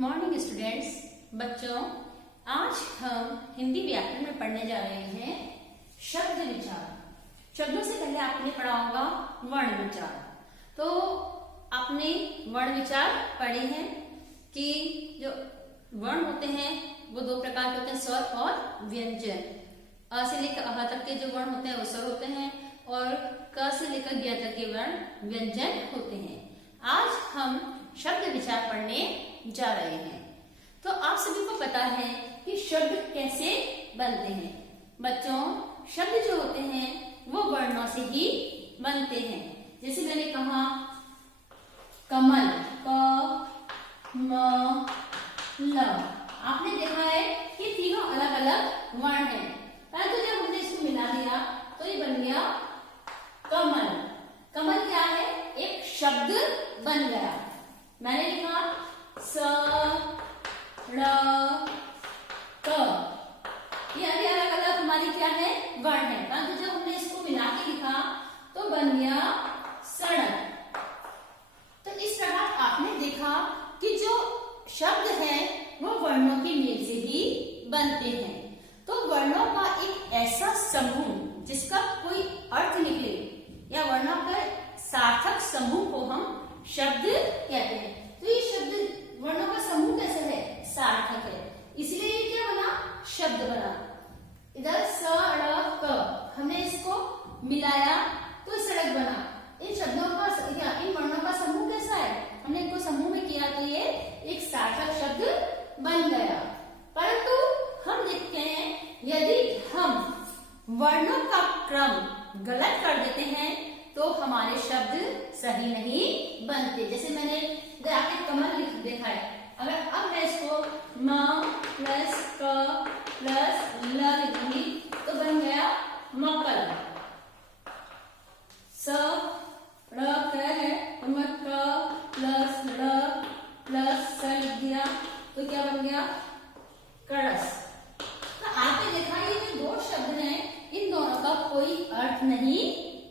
Morning students. बच्चों, आज हम हिंदी व्याकरण में पढ़ने जा रहे हैं शब्द विचार। शब्दों से पहले आपने पढ़ा होगा वर्ण विचार। तो आपने वर्ण विचार पढ़े हैं कि जो वर्ण होते हैं वो दो प्रकार के होते हैं, स्वर और व्यंजन। अ से लेकर अह तक के जो वर्ण होते हैं वो स्वर होते हैं और क से लेकर ज्ञ तक के वर्ण व्यंजन होते हैं। आज हम शब्द विचार पढ़ने जा रहे हैं। तो आप सभी को पता है कि शब्द कैसे बनते हैं। बच्चों, शब्द जो होते हैं वो वर्णों से ही बनते हैं। जैसे मैंने कहा कमल, क म ल। आपने देखा है कि तीनों अलग अलग वर्ण हैं, परंतु जब हमने इसको मिला दिया तो ये बन गया कमल। कमल क्या है? एक शब्द बन गया। मैंने लिखा स ड़ क। ये अभी अलग अलग हमारी क्या है? वर्ण है, परंतु जब हमने इसको मिला के लिखा तो बन गया सड़क। तो इस प्रकार आपने देखा कि जो शब्द है वो वर्णों के मेल से ही बनते हैं। तो वर्णों का एक ऐसा समूह जिसका कोई अर्थ निकले या वर्णों का सार्थक समूह को हम शब्द कहते हैं। तो ये शब्द वर्णों का समूह कैसे है? सार्थक है, इसलिए ये क्या बना? शब्द बना। इधर स ड़ क हमने इसको मिलाया तो सड़क बना। इन शब्दों का इन वर्णों का समूह कैसा है? हमने इनको समूह में किया तो ये एक सार्थक शब्द बन गया। परंतु हम देखते हैं यदि हम वर्णों का क्रम गलत कर देते हैं तो हमारे शब्द सही नहीं बनते। जैसे मैंने आपने कमल लिख देखा है, अगर अब मैं इसको म प्लस क प्लस ल लिखूंगी तो बन गया मकल। स ड़ क है तो मैं क प्लस ड़ प्लस स लिख दिया तो क्या बन गया? कड़स। तो आपने देखा ये जो दो शब्द हैं इन दोनों का कोई अर्थ नहीं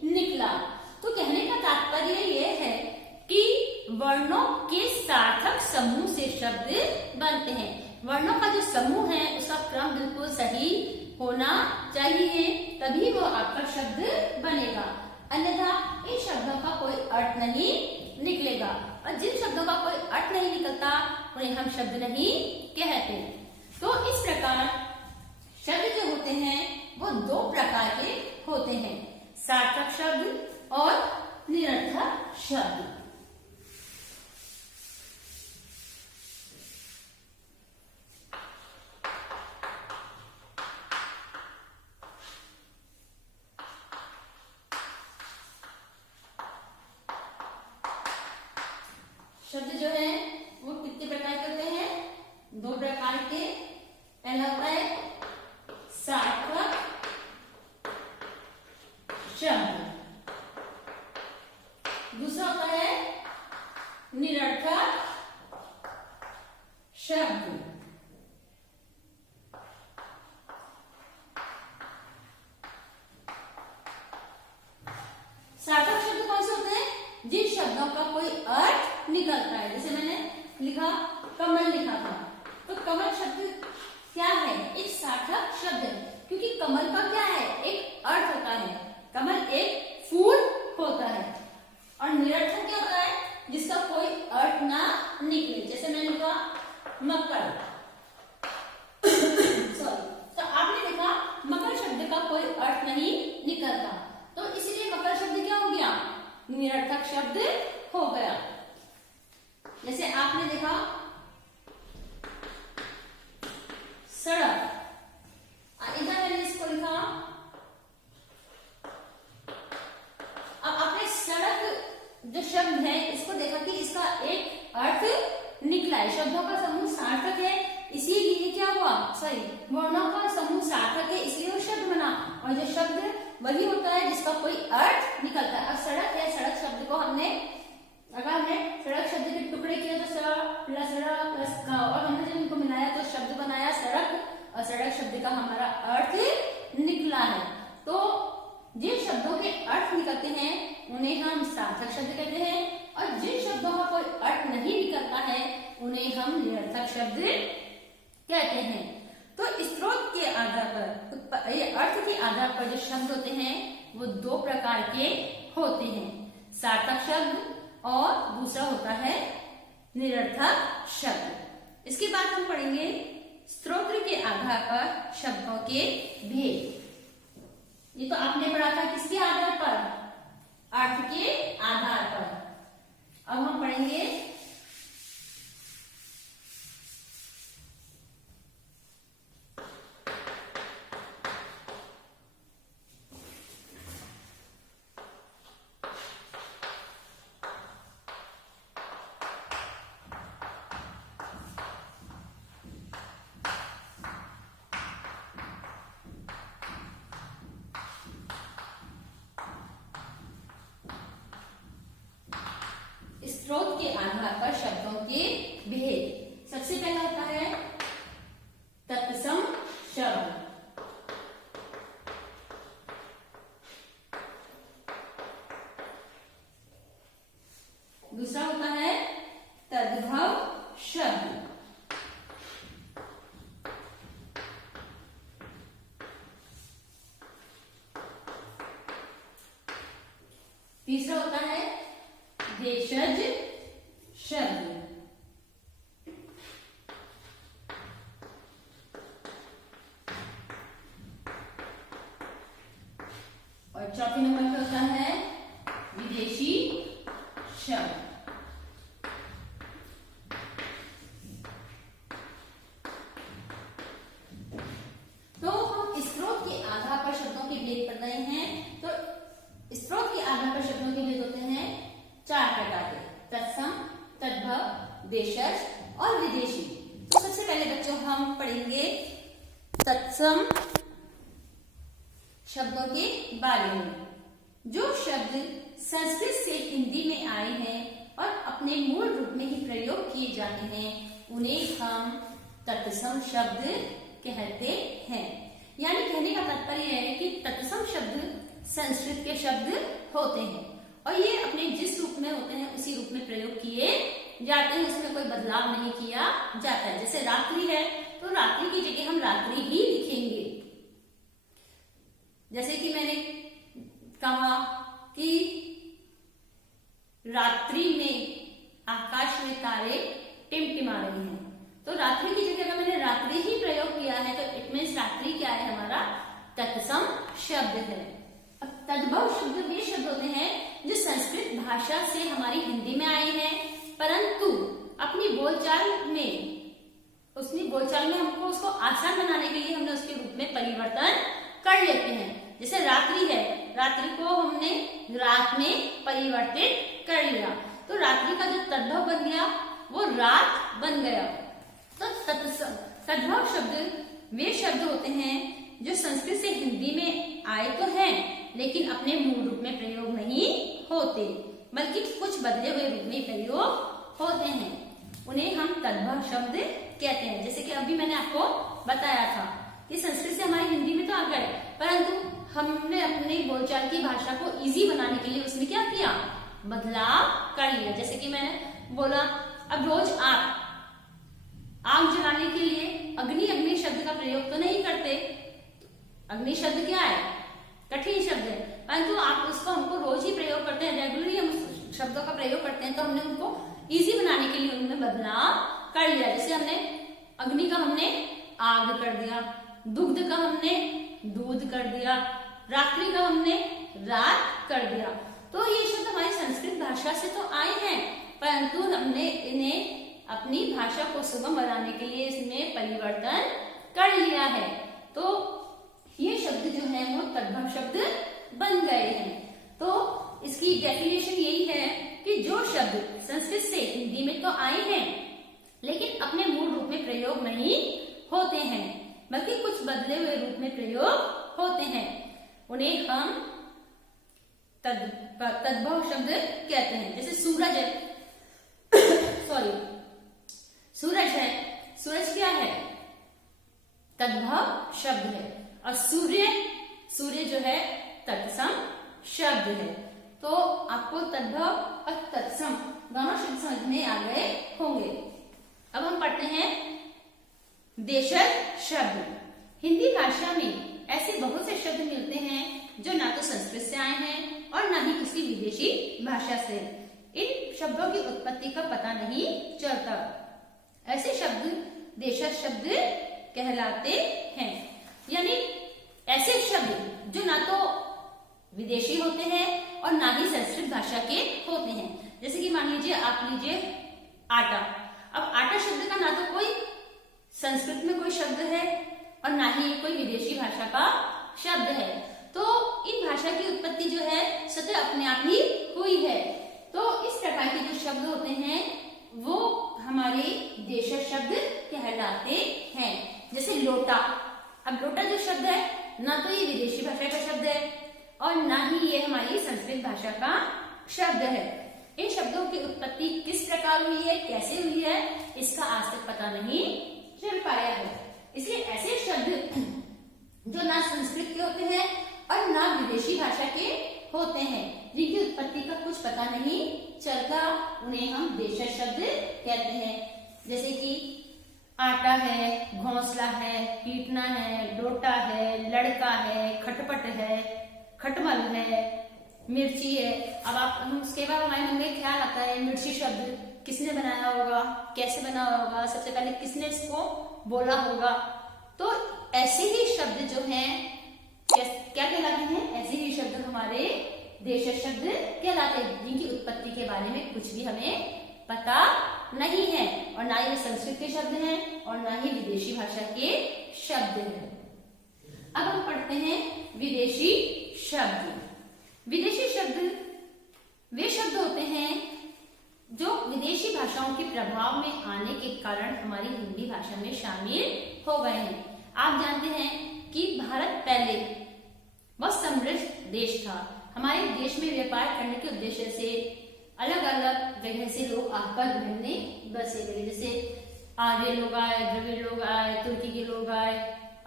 निकला। तो कहने का तात्पर्य यह है कि वर्णों के सार्थक समूह से शब्द बनते हैं। वर्णों का जो समूह है उसका क्रम बिल्कुल सही होना चाहिए, तभी वो आपका शब्द बनेगा, अन्यथा इन शब्दों का कोई अर्थ नहीं निकलेगा। और जिन शब्दों का कोई अर्थ नहीं निकलता उन्हें हम शब्द नहीं कहते। तो इस प्रकार शब्द जो होते हैं वो दो प्रकार के होते हैं, सार्थक शब्द और निरर्थक शब्द। शब्द जो है वो कितने प्रकार के होते हैं? दो प्रकार के। पहला होता है सार्थक शब्द, दूसरा होता है निरर्थक शब्द। सार्थक शब्द कौन से होते हैं? जिन शब्दों का कोई अर्थ निकलता है। जैसे मैंने लिखा कमल लिखा था, तो कमल शब्द क्या है? एक सार्थक शब्द है, क्योंकि कमल का क्या है? एक अर्थ होता है। कमल एक फूल होता है। और निरर्थक क्या होता है? जिसका कोई अर्थ ना निकले। जैसे मैंने लिखा मकर सॉरी, तो आपने लिखा मकर शब्द का कोई अर्थ नहीं निकलता, तो इसलिए मकर शब्द क्या हो गया? निरर्थक शब्द हो गया। जैसे आपने देखा सड़क, इधर मैंने इसको लिखा। अब आपने सड़क जो शब्द है इसको देखा कि इसका एक अर्थ निकला है। शब्दों का समूह सार्थक है, इसीलिए क्या हुआ? सॉरी, वर्णों का समूह सार्थक है इसलिए वो शब्द बना। और जो शब्द वही होता है जिसका कोई अर्थ निकलता है। अब सड़क है, सड़क शब्द को हमने अगर हमने सड़क शब्द के टुकड़े किए तो स प्लस ड़ प्लस क, और हमने जब इनको मिलाया तो शब्द बनाया सड़क, और सड़क शब्द का हमारा अर्थ निकला है। तो जिन शब्दों के अर्थ निकलते हैं उन्हें हम सार्थक शब्द कहते हैं, और जिन शब्दों का कोई अर्थ नहीं निकलता है उन्हें हम निरर्थक शब्द कहते हैं। तो स्रोत के आधार पर, ये अर्थ के आधार पर जो शब्द होते हैं वो दो प्रकार के होते हैं, सार्थक शब्द और दूसरा होता है निरर्थक शब्द। इसके बाद हम पढ़ेंगे स्रोत के आधार पर शब्दों के भेद। ये तो आपने पढ़ा था किसके आधार पर, अर्थ के आधार पर। अब हम पढ़ेंगे स्रोत के आधार पर शब्दों के भेद। सबसे पहला होता है तत्सम शब्द। दूसरा होता है तद्भव शब्द। तीसरा होता है भेषज शब्द। और चौथे नंबर पे होता है विदेशी शब्द। तो हम स्रोत के आधार पर शब्दों के भेद पढ़ रहे हैं। तो स्रोत के आधार पर शब्दों के भेद होते हैं चार प्रकार के, तत्सम, तद्भव, भेषज और विदेशी। तो सबसे पहले बच्चों हम पढ़ेंगे तत्सम शब्दों के बारे में। जो शब्द संस्कृत से हिंदी में आए हैं और अपने मूल रूप में ही प्रयोग किए जाते हैं उन्हें हम तत्सम शब्द कहते हैं। यानी कहने का तात्पर्य है कि तत्सम शब्द संस्कृत के शब्द होते हैं और ये अपने जिस रूप में होते हैं उसी रूप में प्रयोग किए जाते हैं, उसमें कोई बदलाव नहीं किया जाता है। जैसे रात्रि है तो रात्रि की जगह हम रात्रि ही लिखेंगे। जैसे कि मैंने कहा कि रात्रि में आकाश में तारे टिमटिमा रहे हैं, तो रात्रि की जगह अगर मैंने रात्रि ही प्रयोग किया है तो इट मीन्स रात्रि क्या है, हमारा तत्सम शब्द है। अब तद्भव शब्द वे शब्द होते हैं जो संस्कृत भाषा से हमारी हिंदी में आए हैं, परंतु अपनी बोलचाल में हमको उसको आसान बनाने के लिए हमने उसके रूप में परिवर्तन कर लेते हैं। जैसे रात्रि है, रात्रि को हमने रात में परिवर्तित कर लिया, तो रात्रि का जो तद्भव बन गया वो रात बन गया। तो तद्भव शब्द वे शब्द होते हैं जो संस्कृत से हिंदी में आए तो हैं लेकिन अपने मूल रूप में प्रयोग नहीं होते, बल्कि कुछ बदले हुए रूप में प्रयोग होते हैं। उन्हें हम तद्भव शब्द कहते हैं। जैसे कि अभी मैंने आपको बताया था कि संस्कृत से हमारी हिंदी में तो आ गए, परंतु हमने अपनी बोलचाल की भाषा को इजी बनाने के लिए उसमें क्या किया, बदलाव कर लिया। जैसे कि मैंने बोला अब रोज आग जलाने के लिए अग्नि शब्द का प्रयोग तो नहीं करते। अग्नि शब्द क्या है, कठिन शब्द है, परंतु आप उसको हमको रोज ही प्रयोग करते हैं, रेगुलरली हम शब्दों का प्रयोग करते हैं, तो हमने उनको इजी बनाने के लिए उनमें बदलाव कर लिया। जैसे हमने अग्नि का हमने आग कर दिया, दुग्ध का हमने दूध कर दिया, रात्रि का हमने रात कर दिया। तो ये शब्द हमारी संस्कृत भाषा से तो आए हैं, परंतु हमने इन्हें अपनी भाषा को सुगम बनाने के लिए इसमें परिवर्तन कर लिया है। तो ये शब्द जो है वो तद्भव शब्द बन गए हैं। तो इसकी डेफिनेशन यही है कि जो शब्द संस्कृत से हिंदी में तो आए हैं लेकिन अपने मूल रूप में प्रयोग नहीं होते हैं, बल्कि कुछ बदले हुए रूप में प्रयोग होते हैं, उन्हें हम तद्भव शब्द कहते हैं। जैसे सूरज है सूरज है, सूरज क्या है, तद्भव शब्द है, और सूर्य जो है तत्सम शब्द है। तो आपको तद्भव और तत्सम दोनों शब्द समझ में आ गए होंगे। अब हम पढ़ते हैं देशज शब्द। हिंदी भाषा में ऐसे बहुत से शब्द मिलते हैं जो ना तो संस्कृत से आए हैं और ना ही किसी विदेशी भाषा से। इन शब्दों की उत्पत्ति का पता नहीं चलता। ऐसे शब्द देशज शब्द कहलाते हैं। यानी ऐसे शब्द जो ना तो विदेशी होते हैं और ना ही संस्कृत भाषा के होते हैं। जैसे कि मान लीजिए, आप लीजिए आटा। अब आटा शब्द का ना तो कोई संस्कृत में कोई शब्द है और ना ही कोई विदेशी भाषा का शब्द है। तो इन भाषा की उत्पत्ति जो है स्वतः अपने आप ही हुई है। तो इस प्रकार के जो शब्द होते हैं वो हमारे देशज शब्द कहलाते हैं। जैसे लोटा। अब लोटा जो शब्द है ना तो ये विदेशी भाषा का शब्द है और ना ही ये हमारी संस्कृत भाषा का शब्द है। इन शब्दों की उत्पत्ति किस प्रकार हुई है, कैसे हुई है, इसका आज तक पता नहीं चल पाया है। इसलिए ऐसे शब्द जो ना संस्कृत के होते हैं और ना विदेशी भाषा के होते हैं, जिनकी उत्पत्ति का कुछ पता नहीं चलता, उन्हें हम देशज शब्द कहते हैं। जैसे कि आटा है, घोंसला है, पीटना है, लोटा है, लड़का है, खटपट है, खटमल है, मिर्ची है। अब आप उसके बाद हमारे मन में ख्याल आता है मिर्ची शब्द किसने बनाया होगा, कैसे बनाया होगा, सबसे पहले किसने इसको बोला होगा। तो ऐसे ही शब्द जो हैं क्या कहलाते हैं, ऐसे ही शब्द हमारे देशज शब्द कहलाते हैं, जिनकी उत्पत्ति के बारे में कुछ भी हमें पता नहीं है और ना ही संस्कृत के शब्द हैं और ना ही विदेशी भाषा के शब्द हैं। अब हम पढ़ते हैं विदेशी शब्द। विदेशी शब्द वे शब्द होते हैं जो विदेशी भाषाओं के प्रभाव में आने के कारण हमारी हिंदी भाषा में शामिल हो गए हैं। आप जानते हैं कि भारत पहले बहुत समृद्ध देश था। हमारे देश में व्यापार करने के उद्देश्य से अलग अलग जगह से लोग आकर रहने बसे गए। जैसे आर्य लोग आए, द्रविड़ लोग आए, तुर्की के लोग आए,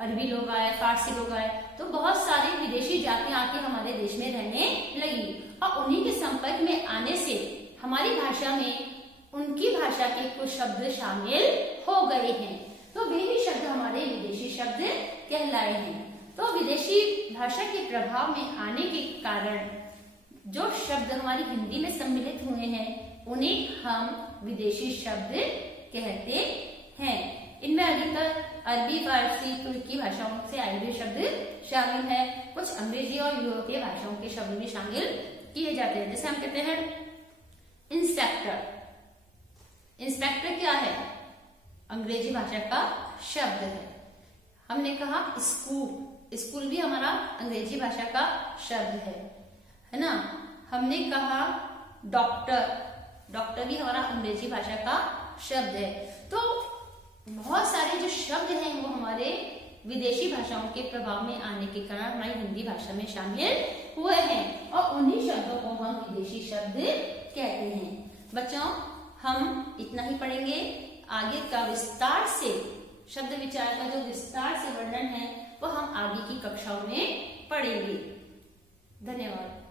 अरबी लोग आए, फारसी लोग आए। तो बहुत सारी विदेशी जातियां आके हमारे देश में रहने लगी और उन्हीं के संपर्क में आने से हमारी भाषा में उनकी भाषा के कुछ शब्द शामिल हो गए हैं। तो वे ही शब्द हमारे विदेशी शब्द कहलाए हैं। तो विदेशी भाषा के प्रभाव में आने के कारण जो शब्द हमारी हिंदी में सम्मिलित हुए हैं उन्हें हम विदेशी शब्द कहते हैं। इनमें अधिकतर अरबी, फारसी, तुर्की भाषाओं से आए हुए शब्द शामिल है। कुछ अंग्रेजी और यूरोपीय भाषाओं के शब्द भी शामिल किए जाते हैं। जैसे हम कहते हैं इंस्पेक्टर। इंस्पेक्टर क्या है, अंग्रेजी भाषा का शब्द है। हमने कहा स्कूल। स्कूल भी हमारा अंग्रेजी भाषा का शब्द है ना। हमने कहा डॉक्टर। डॉक्टर भी हमारा अंग्रेजी भाषा का शब्द है। तो बहुत सारे जो शब्द हैं वो हमारे विदेशी भाषाओं के प्रभाव में आने के कारण हमारी हिंदी भाषा में शामिल हुए हैं और उन्हीं शब्दों को हम विदेशी शब्द कहते हैं। बच्चों, हम इतना ही पढ़ेंगे। आगे का विस्तार से शब्द विचार का जो विस्तार से वर्णन है वो हम आगे की कक्षाओं में पढ़ेंगे। धन्यवाद।